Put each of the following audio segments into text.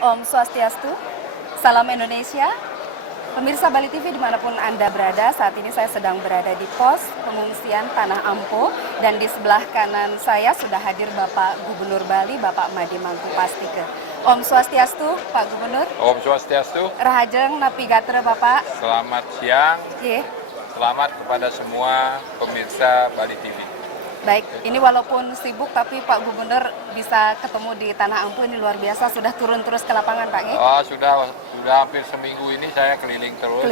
Om Swastiastu, Salam Indonesia. Pemirsa Bali TV dimanapun Anda berada, saat ini saya sedang berada di pos pengungsian Tanah Ampo. Dan di sebelah kanan saya sudah hadir Bapak Gubernur Bali, Bapak Made Mangkupastike. Om Swastiastu, Pak Gubernur. Om Swastiastu. Rahajeng Napi Gatra, Bapak. Selamat siang. Ye. Selamat kepada semua pemirsa Bali TV. Baik, ini walaupun sibuk tapi Pak Gubernur bisa ketemu di Tanah Ampo, ini luar biasa, sudah turun terus ke lapangan, Pak. Oh, sudah hampir seminggu ini saya keliling terus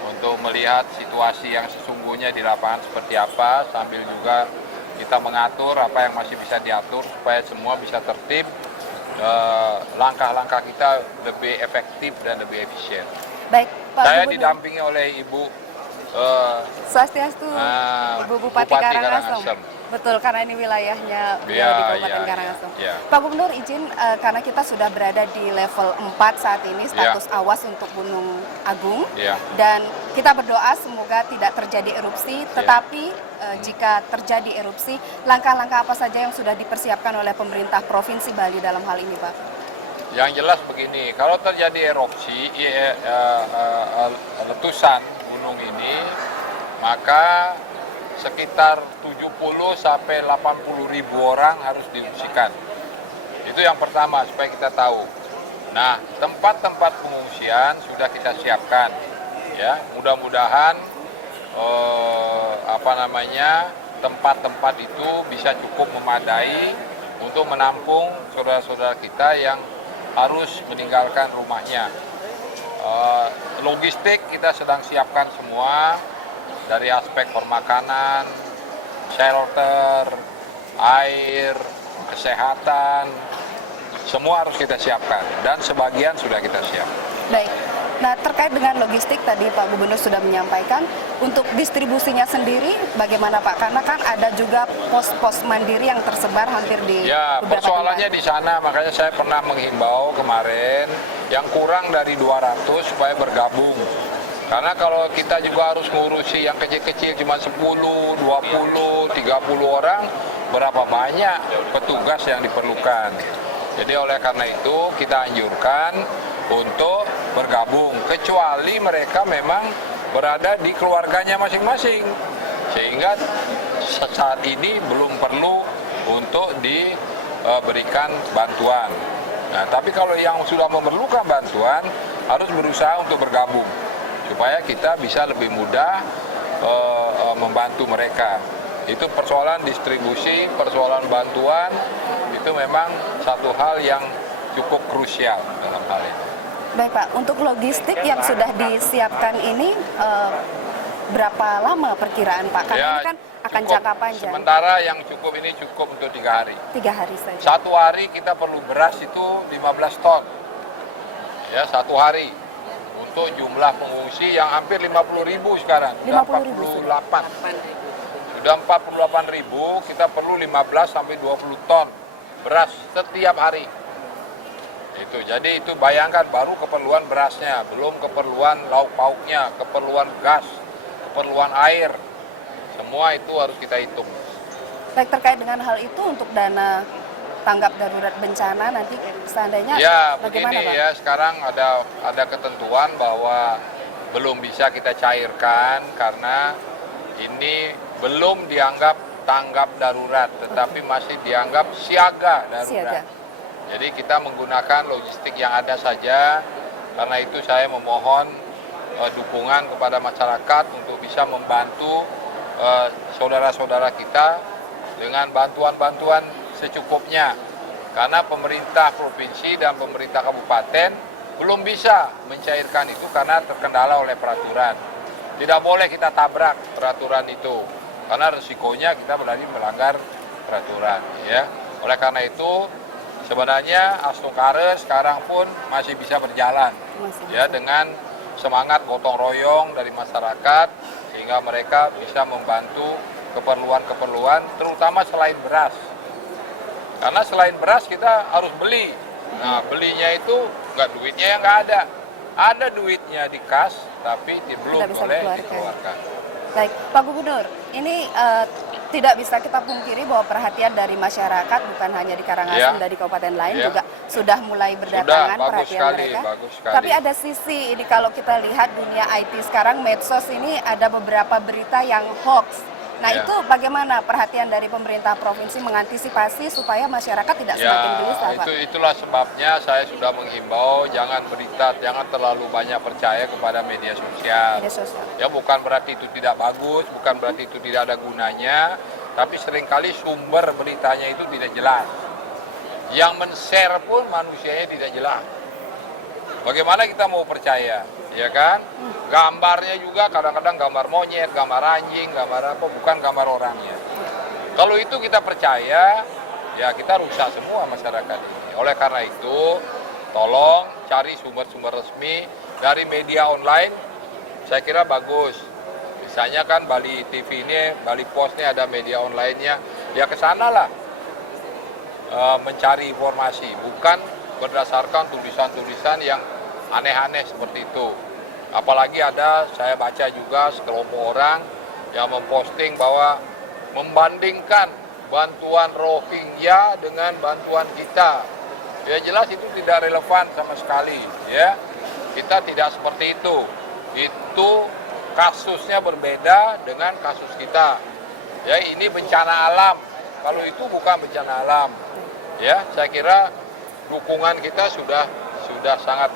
untuk melihat situasi yang sesungguhnya di lapangan seperti apa, sambil juga kita mengatur apa yang masih bisa diatur supaya semua bisa tertib, langkah-langkah kita lebih efektif dan lebih efisien. Baik, Pak Saya Gubernur didampingi oleh Ibu Swastiastu, Ibu Bupati Karangasem. Betul, karena ini wilayahnya beliau di Kabupaten Karangasem. Pak Gubernur, izin karena kita sudah berada di level 4 saat ini, status awas untuk Gunung Agung. Dan kita berdoa semoga tidak terjadi erupsi, tetapi jika terjadi erupsi, langkah-langkah apa saja yang sudah dipersiapkan oleh pemerintah Provinsi Bali dalam hal ini, Pak? Yang jelas begini, kalau terjadi erupsi, letusan gunung ini, maka sekitar 70 sampai 80 ribu orang harus diungsikan. Itu yang pertama supaya kita tahu. Nah, tempat-tempat pengungsian sudah kita siapkan. Ya, mudah-mudahan tempat-tempat itu bisa cukup memadai untuk menampung saudara-saudara kita yang harus meninggalkan rumahnya. Logistik kita sedang siapkan semua, dari aspek permakanan, shelter, air, kesehatan, semua harus kita siapkan dan sebagian sudah kita siap. Baik. Nah, terkait dengan logistik tadi Pak Gubernur sudah menyampaikan, untuk distribusinya sendiri bagaimana Pak? Karena kan ada juga pos-pos mandiri yang tersebar hampir di beberapa persoalannya tempat. Di sana, makanya saya pernah menghimbau kemarin yang kurang dari 200 supaya bergabung. Karena kalau kita juga harus ngurusi yang kecil-kecil cuma 10, 20, 30 orang, berapa banyak petugas yang diperlukan. Jadi oleh karena itu kita anjurkan untuk bergabung, kecuali mereka memang berada di keluarganya masing-masing, sehingga saat ini belum perlu untuk diberikan bantuan. Nah, tapi kalau yang sudah memerlukan bantuan harus berusaha untuk bergabung, supaya kita bisa lebih mudah membantu mereka. Itu persoalan distribusi, persoalan bantuan, itu memang satu hal yang cukup krusial dalam hal ini. Baik Pak, untuk logistik yang sudah disiapkan ini berapa lama perkiraan Pak? Karena ini kan akan jangka panjang. Sementara yang cukup ini cukup untuk 3 hari. 3 hari saja. Satu hari kita perlu beras itu 15 ton. Ya, satu hari. Untuk jumlah pengungsi yang hampir 50.000 sekarang. 48. Sudah 48.000, kita perlu 15 sampai 20 ton beras setiap hari. Jadi itu bayangkan baru keperluan berasnya, belum keperluan lauk pauknya, keperluan gas, keperluan air. Semua itu harus kita hitung. Baik, terkait dengan hal itu untuk dana tanggap darurat bencana nanti seandainya bagaimana Pak? Ya, sekarang ada ketentuan bahwa belum bisa kita cairkan karena ini belum dianggap tanggap darurat, tetapi masih dianggap siaga darurat. Jadi kita menggunakan logistik yang ada saja, karena itu saya memohon dukungan kepada masyarakat untuk bisa membantu saudara-saudara kita dengan bantuan-bantuan secukupnya. Karena pemerintah provinsi dan pemerintah kabupaten belum bisa mencairkan itu karena terkendala oleh peraturan. Tidak boleh kita tabrak peraturan itu, karena resikonya kita berarti melanggar peraturan. Ya. Oleh karena itu, sebenarnya Astokare sekarang pun masih bisa berjalan, dengan semangat gotong royong dari masyarakat, sehingga mereka bisa membantu keperluan-keperluan, terutama selain beras. Karena selain beras kita harus beli. Nah, belinya itu duitnya yang nggak ada. Ada duitnya di kas, tapi belum boleh dikeluarkan. Baik, Pak Gubernur, ini tidak bisa kita pungkiri bahwa perhatian dari masyarakat bukan hanya di Karangasem dan di kabupaten lain juga sudah mulai berdatangan perhatian mereka. Tapi ada sisi ini kalau kita lihat dunia IT sekarang, medsos ini ada beberapa berita yang hoax. Nah itu bagaimana perhatian dari pemerintah provinsi mengantisipasi supaya masyarakat tidak semakin gelisah, Pak? Itulah sebabnya saya sudah menghimbau jangan terlalu banyak percaya kepada media sosial. Ya bukan berarti itu tidak bagus, bukan berarti itu tidak ada gunanya, tapi seringkali sumber beritanya itu tidak jelas. Yang men-share pun manusianya tidak jelas. Bagaimana kita mau percaya? Ya kan? Gambarnya juga kadang-kadang gambar monyet, gambar anjing, gambar apa, bukan gambar orangnya. Kalau itu kita percaya, ya kita rusak semua masyarakat ini. Oleh karena itu, tolong cari sumber-sumber resmi dari media online, saya kira bagus. Misalnya kan Bali TV ini, Bali Post ini ada media online-nya, ya ke sana lah mencari informasi, bukan berdasarkan tulisan-tulisan yang aneh-aneh seperti itu. Apalagi saya baca juga sekelompok orang yang memposting bahwa membandingkan bantuan Rohingya dengan bantuan kita. Ya jelas itu tidak relevan sama sekali, ya. Kita tidak seperti itu. Itu kasusnya berbeda dengan kasus kita. Ya, ini bencana alam. Kalau itu bukan bencana alam. Ya, saya kira dukungan kita sudah sangat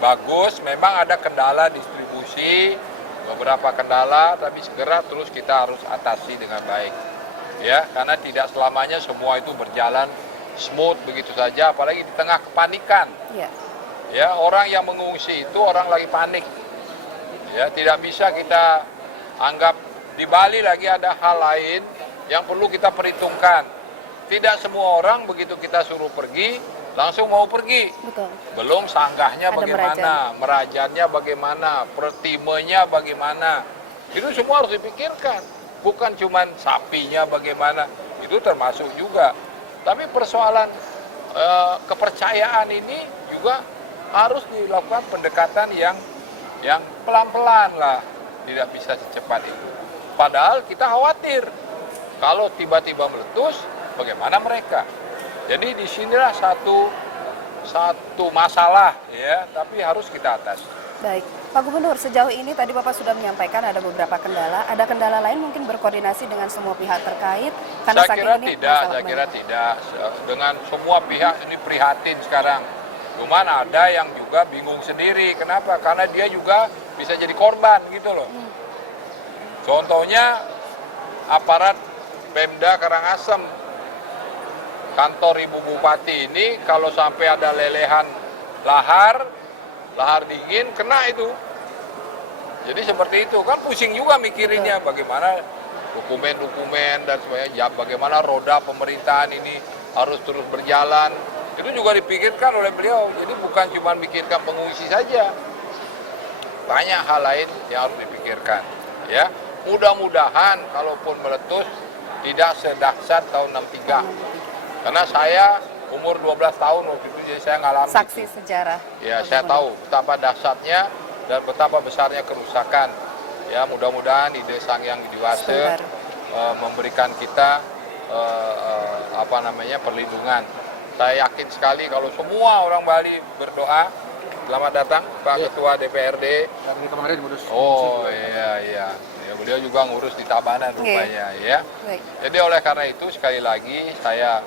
bagus. Memang ada kendala distribusi, beberapa kendala, tapi segera terus kita harus atasi dengan baik. Ya, karena tidak selamanya semua itu berjalan smooth begitu saja, apalagi di tengah kepanikan. Ya, orang yang mengungsi itu orang lagi panik. Ya, tidak bisa kita anggap di Bali lagi ada hal lain yang perlu kita perhitungkan. Tidak semua orang begitu kita suruh pergi langsung mau pergi. Betul. Belum sanggahnya bagaimana, merajannya bagaimana, pertimenya bagaimana. Itu semua harus dipikirkan. Bukan cuma sapinya bagaimana, itu termasuk juga. Tapi persoalan kepercayaan ini juga harus dilakukan pendekatan yang pelan-pelan lah. Tidak bisa secepat itu. Padahal kita khawatir kalau tiba-tiba meletus, bagaimana mereka? Jadi disinilah satu masalah, ya, tapi harus kita atasi. Baik, Pak Gubernur, sejauh ini tadi Bapak sudah menyampaikan ada beberapa kendala. Ada kendala lain mungkin berkoordinasi dengan semua pihak terkait? Karena saya kira tidak. Dengan semua pihak ini prihatin sekarang. Cuman ada yang juga bingung sendiri. Kenapa? Karena dia juga bisa jadi korban gitu loh. Contohnya aparat Pemda Karangasem, kantor Ibu Bupati ini kalau sampai ada lelehan lahar dingin, kena itu. Jadi seperti itu, kan pusing juga mikirinnya bagaimana dokumen-dokumen dan sebagainya, bagaimana roda pemerintahan ini harus terus berjalan. Itu juga dipikirkan oleh beliau, jadi bukan cuma mikirkan pengungsi saja. Banyak hal lain yang harus dipikirkan. Ya, mudah-mudahan kalaupun meletus tidak sedahsyat tahun 63. Karena saya umur 12 tahun waktu itu, jadi saya ngalamin. Saksi sejarah. Ya, saya tahu betapa dahsyatnya dan betapa besarnya kerusakan. Ya, mudah-mudahan Ide Sang Hyang Widiwasa memberikan kita perlindungan. Saya yakin sekali kalau semua orang Bali berdoa. Selamat datang Pak Ketua DPRD. Yang kemarin ngurus. Oh iya. Ya, beliau juga ngurus di Tabanan rupanya, ya. Jadi oleh karena itu sekali lagi saya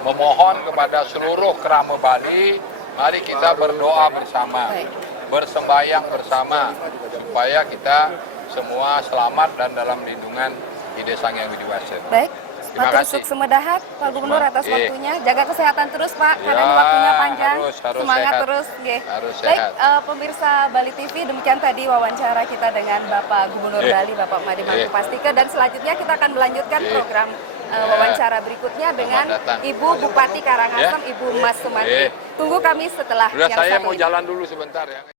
memohon kepada seluruh kerama Bali, mari kita berdoa bersama, bersembahyang bersama, supaya kita semua selamat dan dalam lindungan Ide Sang Hyang Widiwasa. Baik, Pak Suk Semedahat, Pak Gubernur atas waktunya. Jaga kesehatan terus Pak, karena ini waktunya panjang. Harus semangat sehat. terus. Harus baik, sehat. Pemirsa Bali TV, demikian tadi wawancara kita dengan Bapak Gubernur Bali, Bapak Made Mangkupastika, dan selanjutnya kita akan melanjutkan program wawancara berikutnya dengan Ibu Bupati Karangasem, Ibu Mas Sumantri. Tunggu kami setelah yang saya satu mau ini. jalan dulu sebentar ya.